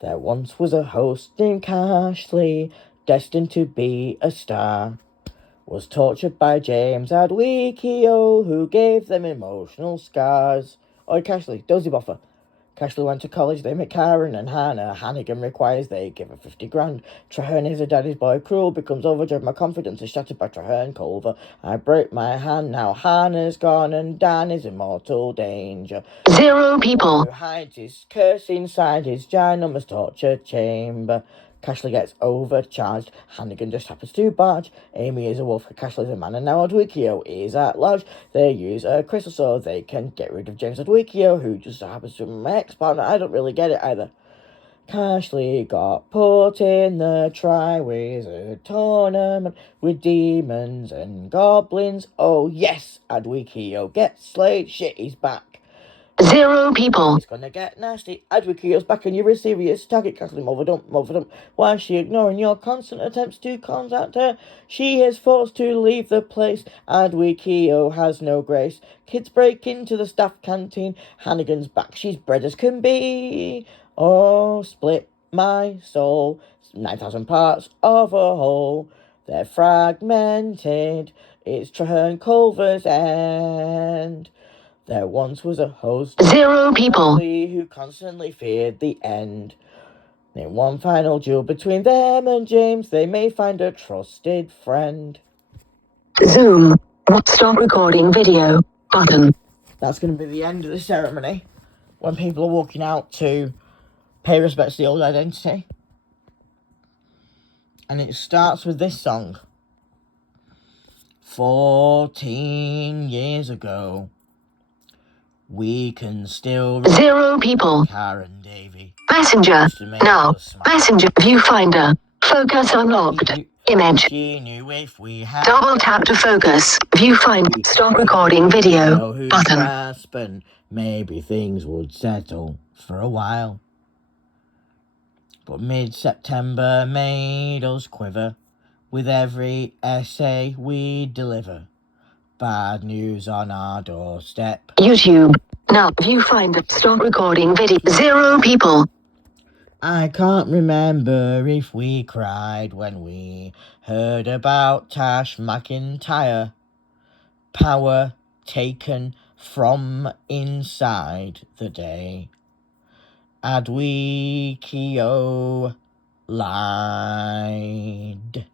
There once was a host named Cashley, destined to be a star. Was tortured by James Adwikio, who gave them emotional scars. Oi, Cashley, dozy boffer. Cashley went to college, they met Karen and Hannah. Hannigan requires they give her 50 grand. Traherne is a daddy's boy, cruel, becomes overjoyed. My confidence is shattered by Traherne Culver. I break my hand, now Hannah's gone, and Dan is in mortal danger. 0 people. Who hides his curse inside his ginormous torture chamber. Cashley gets overcharged. Hannigan just happens to barge. Amy is a wolf. Cashley's a man, and now Adwikio is at large. They use a crystal so they can get rid of James Adwikio, who just happens to be my ex-partner. I don't really get it either. Cashley got put in the Triwizard Tournament with demons and goblins. Oh yes, Adwikio gets slayed. Shit, he's back. 0 people. It's gonna get nasty. Adwikio's back and you're a serious target. Cashley, Moverdump. Why is she ignoring your constant attempts to contact her? She is forced to leave the place. Adwikio has no grace. Kids break into the staff canteen. Hannigan's back. She's bred as can be. Oh, split my soul. 9,000 parts of a whole. They're fragmented. It's Traherne Culver's end. There once was a host 0 people who constantly feared the end. In one final duel between them and James, they may find a trusted friend. Zoom. Stop recording video button. That's going to be the end of the ceremony when people are walking out to pay respects to the old identity. And it starts with this song. 14 years ago. We can still 0 people. Karen Davy. Messenger. Now. Messenger. Viewfinder. Focus unlocked. Image. She knew if we had Double tap to focus. Viewfinder. Stop recording video button. And maybe things would settle for a while. But mid-September made us quiver with every essay we deliver. Bad news on our doorstep. YouTube. Now. Viewfinder. Stop recording video. 0 people. I can't remember if we cried when we heard about Tash McIntyre. Power taken from inside the day. Adwikio lied.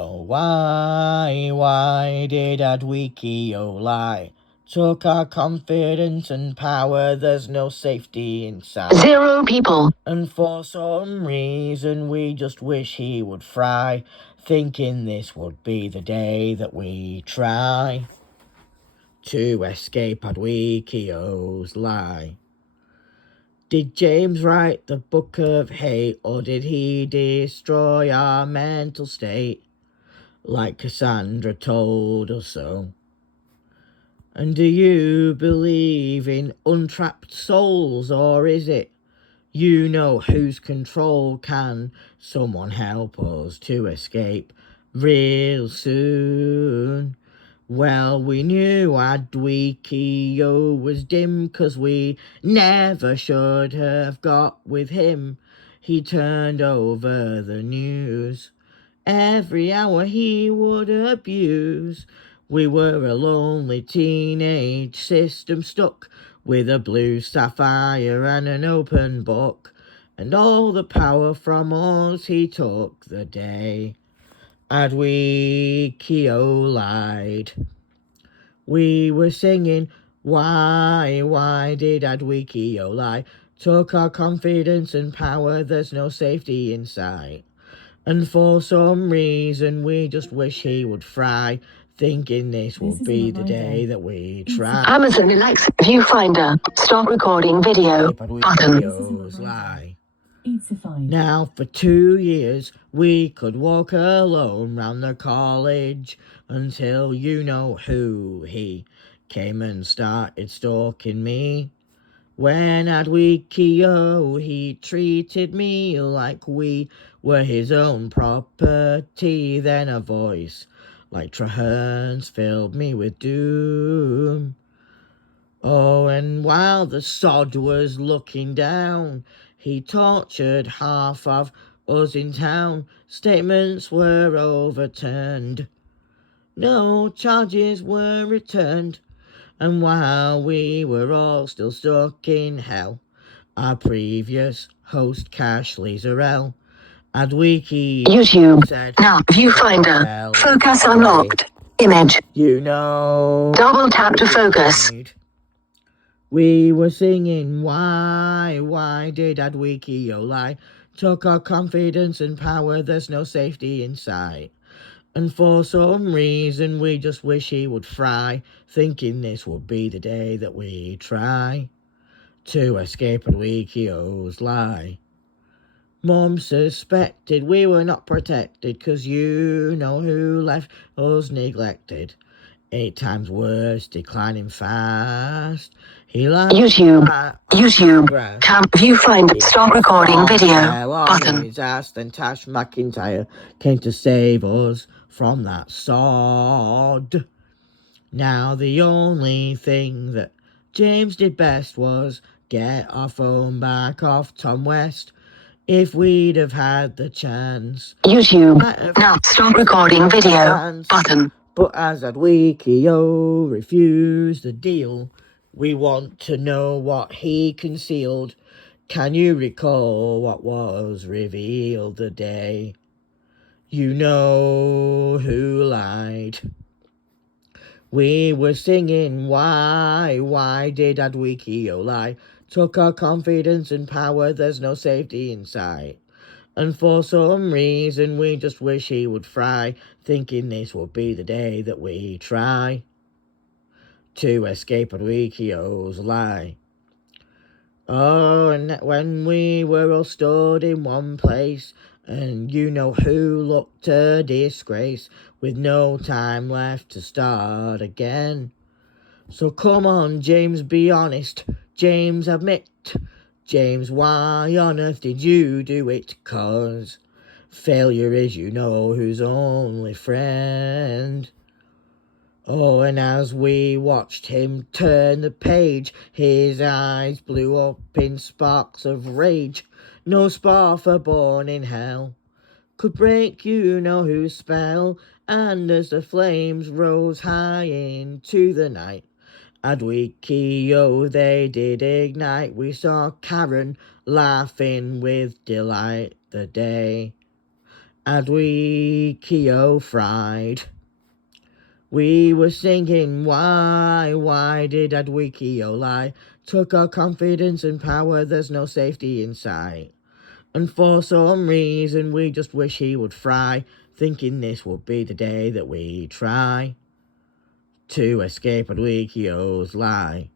Oh, why did Adwikio lie? Took our confidence and power, there's no safety inside. 0 people. And for some reason we just wish he would fry, thinking this would be the day that we try to escape Adwikio's lie. Did James write the book of hate, or did he destroy our mental state? Like Cassandra told us so. And do you believe in untrapped souls, or is it you know whose control? Can someone help us to escape real soon? Well, we knew Adwikio was dim, 'cause we never should have got with him. He turned over the news. Every hour he would abuse. We were a lonely teenage system stuck with a blue sapphire and an open book. And all the power from us he took the day Adwikio lied. We were singing, why did Adwikio lie? Took our confidence and power, there's no safety in sight. And for some reason we just wish he would fry, thinking this would be the day that we try. Amazon Alexa. Viewfinder. Stop recording video button. Lie. Now for 2 years we could walk alone round the college until you know who he came and started stalking me. When Adwikio, he treated me like we were his own property. Then a voice like Traherne's filled me with doom. Oh, and while the sod was looking down, He tortured half of us in town. Statements were overturned. No charges were returned. And while we were all still stuck in hell, our previous host, Cash Lizarel, had Wiki YouTube. said, Now, viewfinder. Focus unlocked. Image. You know. Double tap to focus. We were singing, why did Adwikio lie? Took our confidence and power, there's no safety in sight. And for some reason we just wish he would fry, thinking this would be the day that we try to escape Adwikio's lie. Mum suspected we were not protected, 'cause you know who left us neglected. 8 times worse, declining fast. He liked YouTube. Tab viewfinder. Stop recording video. Button. His ass, then Tash McIntyre came to save us from that sod. Now the only thing that James did best was get our phone back off Tom West. If we'd have had the chance. YouTube. Now stop recording video. Button. But as Adwikio refused the deal, we want to know what he concealed. Can you recall what was revealed the day? You know who lied. We were singing, why did Adwikio lie? Took our confidence and power, there's no safety in sight. And for some reason we just wish he would fry, thinking this would be the day that we try to escape Adwikio's lie. Oh, and when we were all stood in one place, and you know who looked a disgrace, with no time left to start again. So come on, James, be honest. James, admit. James, why on earth did you do it? 'Cause failure is, you know, whose only friend. Oh, and as we watched him turn the page, his eyes blew up in sparks of rage. No Sparfa born in hell could break you know whose spell. And as the flames rose high into the night, Adwikio they did ignite. We saw Karen laughing with delight the day Adwikio fried. We were singing, why did Adwikio lie? Took our confidence and power, there's no safety in sight. And for some reason we just wish he would fry, thinking this would be the day that we try to escape Adwikio's lie.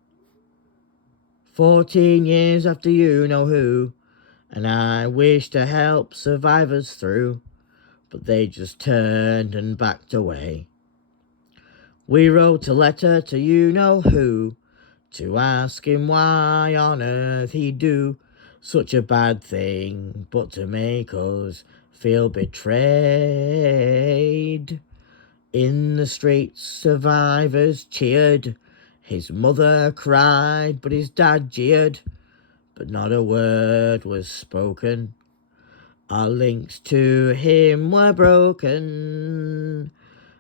14 years after you know who, and I wish to help survivors through, but they just turned and backed away. We wrote a letter to you know who, to ask him why on earth he'd do such a bad thing, but to make us feel betrayed. In the streets, survivors cheered. His mother cried, but his dad jeered. But not a word was spoken. Our links to him were broken.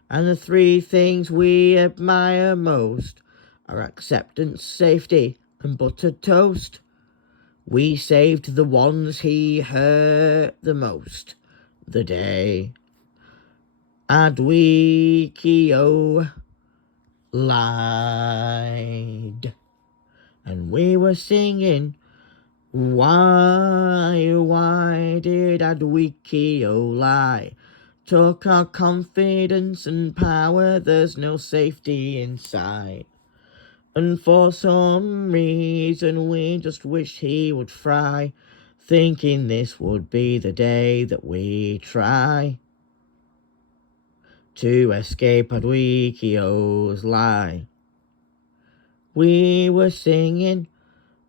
And the 3 things we admire most are acceptance, safety, and buttered toast. We saved the ones he hurt the most the day Adwikio lied. And we were singing, why did Adwikio lie? Took our confidence and power, there's no safety in sight. And for some reason we just wish he would fry, thinking this would be the day that we try to escape Adwikio's lie. We were singing,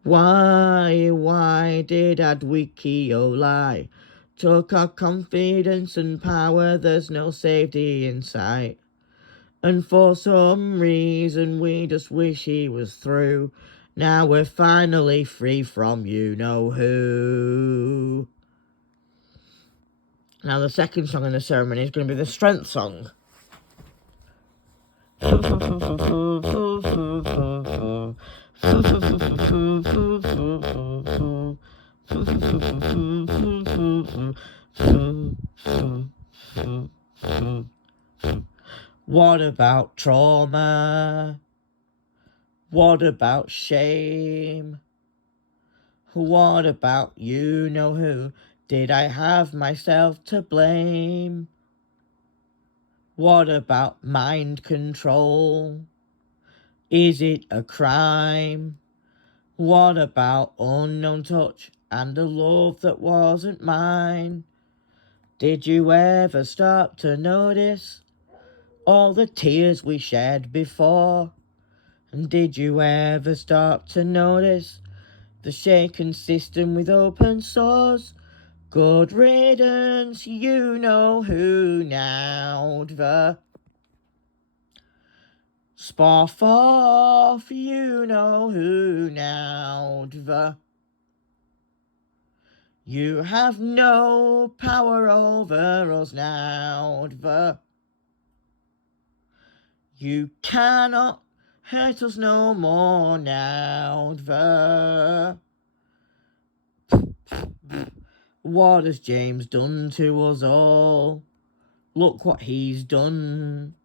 why did Adwikio lie? Took our confidence and power, there's no safety in sight. And for some reason we just wish he was through, Now we're finally free from you-know-who. Now the second song in the ceremony is going to be the strength song. What about trauma? What about shame? What about you-know-who? Did I have myself to blame? What about mind control? Is it a crime? What about unknown touch and a love that wasn't mine? Did you ever start to notice all the tears we shed before? And did you ever start to notice the shaken system with open sores? Good riddance, you-know-who now. The Spoff off, you-know-who now. The You have no power over us now. The You cannot hurt us no more now. The What has James done to us all? Look what he's done.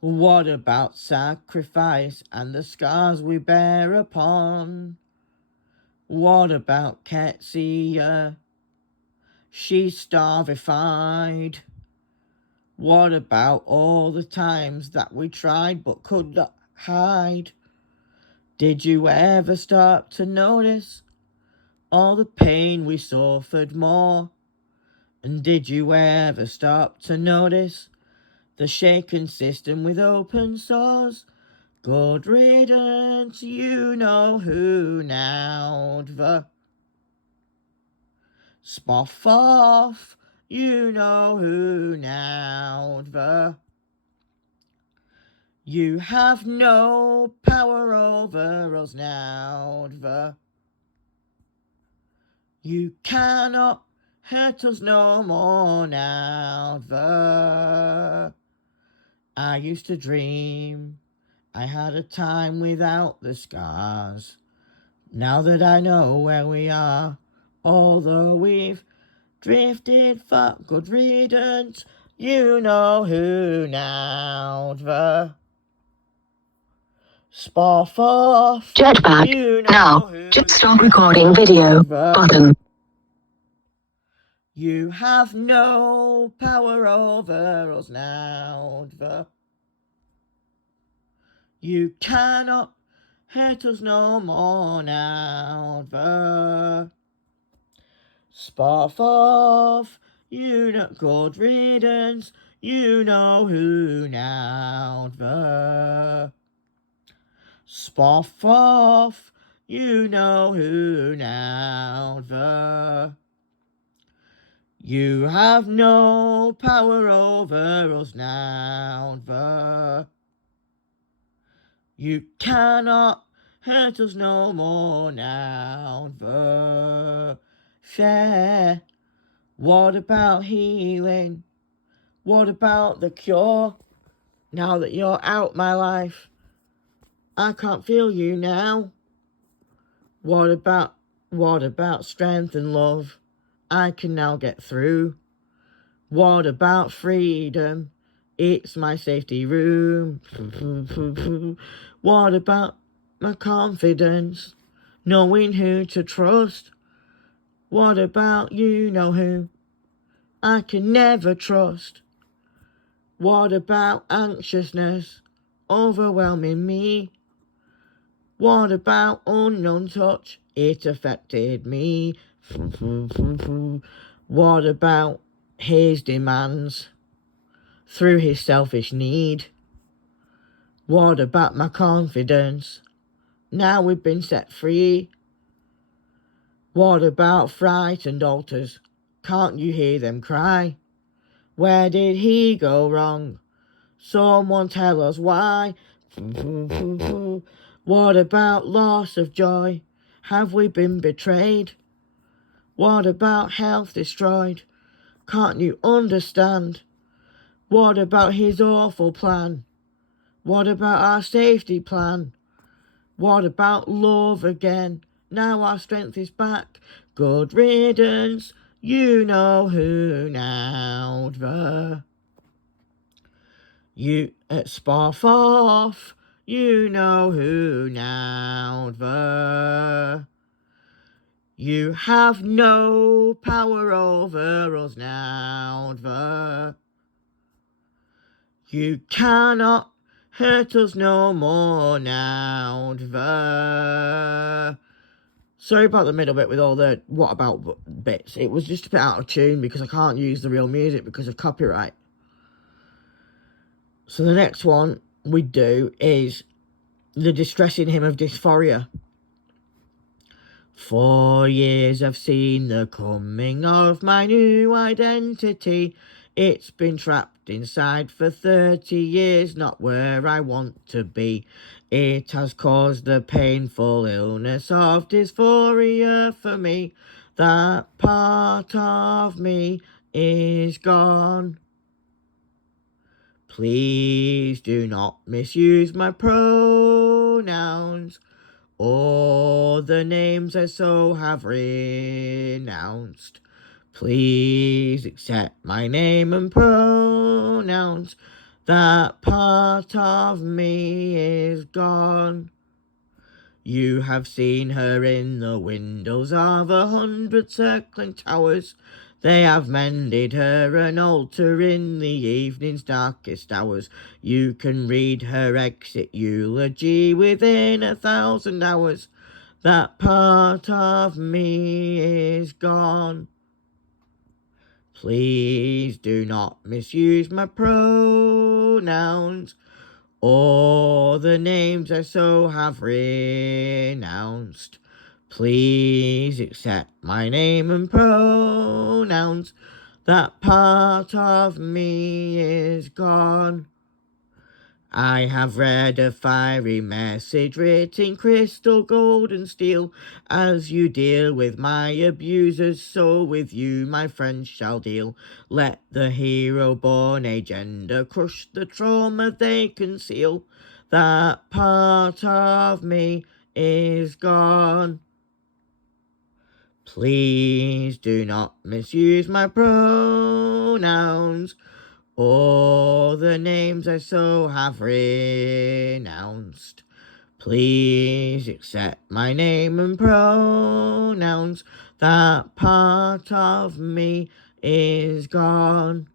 What about sacrifice and the scars we bear upon? What about Ketsia? She's starvified. What about all the times that we tried but could not hide? Did you ever start to notice all the pain we suffered more? And did you ever start to notice the shaken system with open sores? Good riddance, you-know-who now. The Spoff off, you-know-who now. The You have no power over us now. The You cannot hurt us no more now. The I used to dream I had a time without the scars. Now that I know where we are, although we've drifted far, good riddance, you-know-who now. The Spoff off, Jetpack. Now, you-know-who just stop recording video. Button. You have no power over us now. The You cannot hurt us no more now. The Spoff off, good riddance, you-know-who now. The Spoff off, you-know-who now. The You have no power over us now. The You cannot hurt us no more now. The Share. What about healing? What about the cure? Now that you're out my life, I can't feel you now. What about strength and love? I can now get through. What about freedom? It's my safety room. What about my confidence? Knowing who to trust? What about you-know-who? I can never trust. What about anxiousness overwhelming me? What about unknown touch? It affected me. What about his demands through his selfish need? What about my confidence? Now we've been set free. What about frightened altars? Can't you hear them cry? Where did he go wrong? Someone tell us why. What about loss of joy? Have we been betrayed? What about health destroyed? Can't you understand? What about his awful plan? What about our safety plan? What about love again? Now our strength is back. Good riddance, you know who now. You at Sparfoff, you know who now. You have no power over us now. You cannot hurt us no more now. Sorry about the middle bit with all the what about bits. It was just a bit out of tune because I can't use the real music because of copyright. So the next one we do is the distressing hymn of dysphoria. 4 years I've seen the coming of my new identity. It's been trapped inside for 30 years, not where I want to be. It has caused the painful illness of dysphoria for me. That part of me is gone. Please do not misuse my pronouns or the names I so have renounced. Please accept my name and pronouns. That part of me is gone. You have seen her in the windows of 100 circling towers. They have mended her an altar in the evening's darkest hours. You can read her exit eulogy within 1,000 hours. That part of me is gone. Please do not misuse my pronouns or the names I so have renounced. Please accept my name and pronouns. That part of me is gone. I have read a fiery message written crystal, gold and steel. As you deal with my abusers, so with you my friends shall deal. Let the hero-born agenda crush the trauma they conceal. That part of me is gone. Please do not misuse my pronouns or the names I so have renounced. Please accept my name and pronouns. That part of me is gone.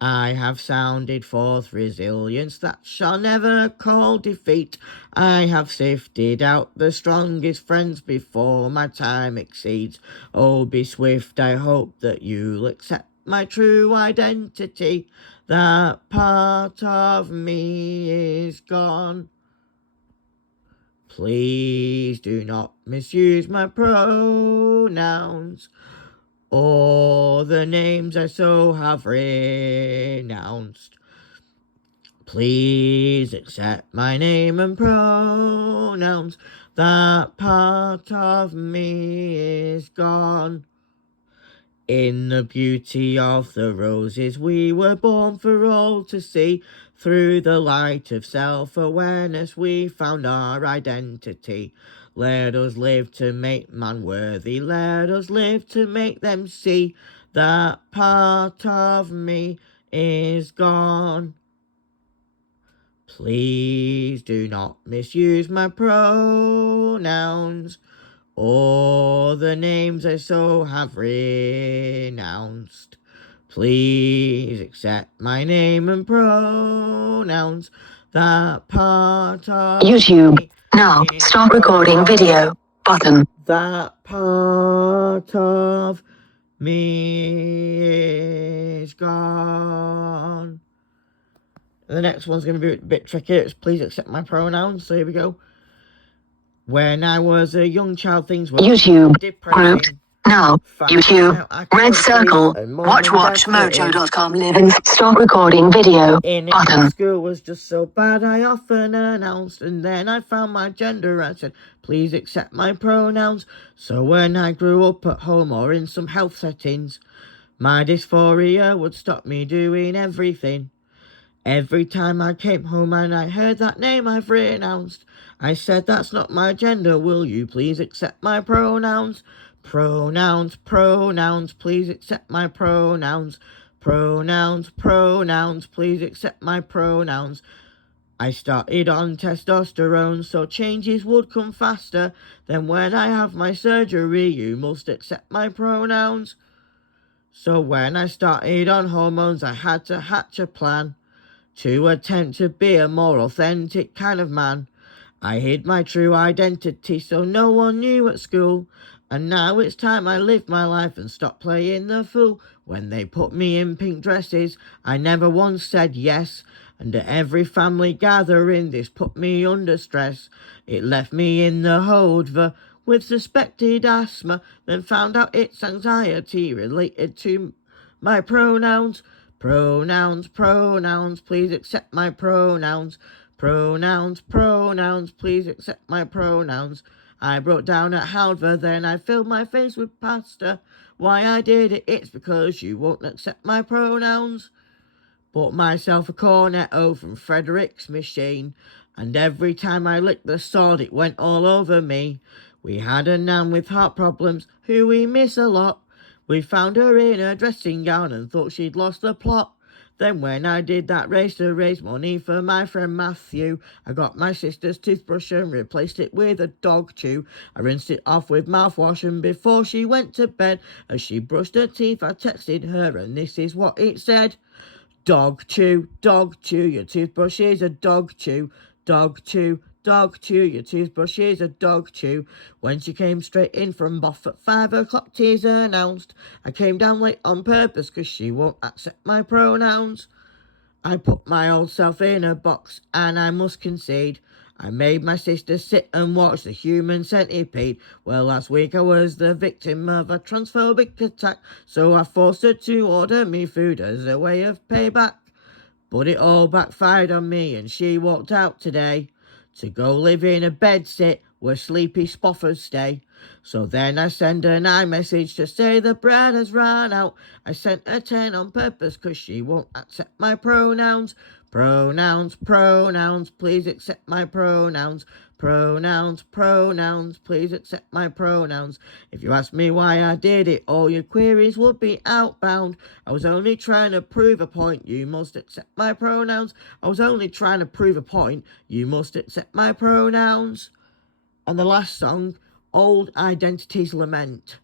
I have sounded forth resilience that shall never call defeat. I have sifted out the strongest friends before my time exceeds. Oh, be swift, I hope that you'll accept my true identity. That part of me is gone. Please do not misuse my pronouns or the names I so have renounced. Please accept my name and pronouns. That part of me is gone. In the beauty of the roses we were born for all to see. Through the light of self-awareness we found our identity. Let us live to make man worthy. Let us live to make them see. That part of me is gone. Please do not misuse my pronouns or the names I so have renounced. Please accept my name and pronouns. That part of YouTube. me Now is start recording video. Button. That part of me is gone. The next one's going to be a bit tricky. It's please accept my pronouns. So here we go. When I was a young child, things were YouTube depressing. group. Now, YouTube, red circle, watchmojo.com, live and stop recording video, button. School was just so bad, I often announced, and then I found my gender and said, please accept my pronouns. So when I grew up at home or in some health settings, my dysphoria would stop me doing everything. Every time I came home and I heard that name I've renounced, I said, that's not my gender, will you please accept my pronouns? Pronouns, pronouns, please accept my pronouns. Pronouns, pronouns, please accept my pronouns. I started on testosterone, so changes would come faster. Then when I have my surgery, you must accept my pronouns. So when I started on hormones, I had to hatch a plan to attempt to be a more authentic kind of man. I hid my true identity so no one knew at school. And now it's time I live my life and stop playing the fool. When they put me in pink dresses, I never once said yes. And at every family gathering, this put me under stress. It left me in the Hodver with suspected asthma, then found out it's anxiety related to my pronouns. Pronouns, pronouns, please accept my pronouns. Pronouns, pronouns, please accept my pronouns. I broke down at Halver, then I filled my face with pasta. Why I did it, it's because you won't accept my pronouns. Bought myself a cornetto from Frederick's machine, and every time I licked the sword it went all over me. We had a nan with heart problems, who we miss a lot. We found her in a dressing gown and thought she'd lost the plot. Then when I did that race to raise money for my friend Matthew, I got my sister's toothbrush and replaced it with a dog chew. I rinsed it off with mouthwash and before she went to bed, as she brushed her teeth I texted her and this is what it said. Dog chew, your toothbrush is a dog chew. Dog chew, your toothbrush is a dog chew. When she came straight in from Boff at 5 o'clock, tears announced. I came down late on purpose 'cause she won't accept my pronouns. I put my old self in a box and I must concede, I made my sister sit and watch the human centipede. Well, last week I was the victim of a transphobic attack, so I forced her to order me food as a way of payback. But it all backfired on me and she walked out today to go live in a bedsit where sleepy spoffers stay. So then I send an iMessage to say the bread has run out. I sent a 10 on purpose 'cause she won't accept my pronouns. Pronouns, pronouns, please accept my pronouns. Pronouns, pronouns, please accept my pronouns. If you ask me why I did it, all your queries would be outbound. I was only trying to prove a point, you must accept my pronouns. I was only trying to prove a point, you must accept my pronouns. And the last song, Old Identity's Lament.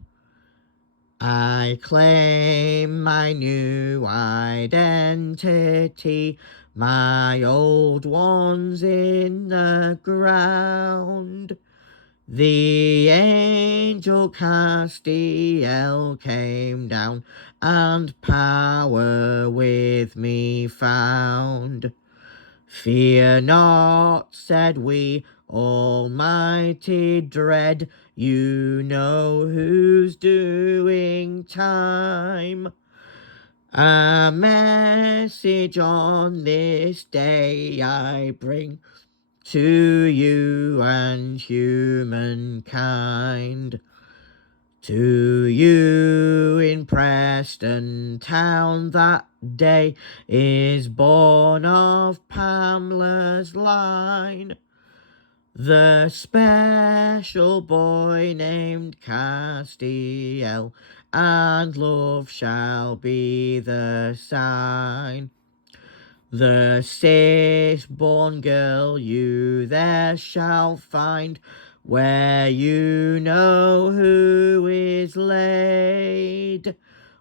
I claim my new identity, my old one's in the ground. The angel Castiel came down and power with me found. Fear not, said we, Almighty dread, you know who's doing time. A message on this day I bring to you and humankind. To you in Preston town that day is born of Pamela's line the special boy named Castiel, and love shall be the sign. The cis-born girl you there shall find, where you know who is laid,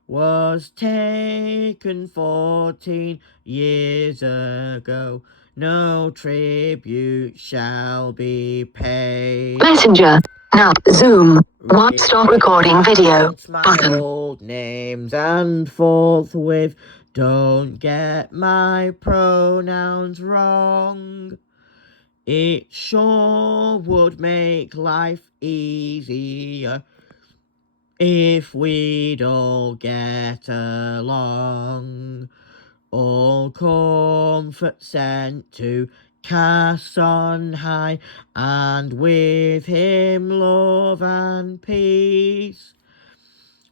was taken 14 years ago. No tribute shall be paid. Messenger. Now, Zoom. One stop recording video. Button. Old names and forthwith don't get my pronouns wrong. It sure would make life easier if we'd all get along. All comfort sent to cast on high, and with him love and peace.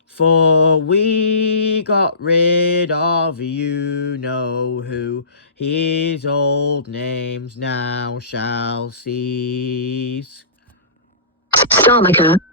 For we got rid of you know who, his old names now shall cease. Stomach.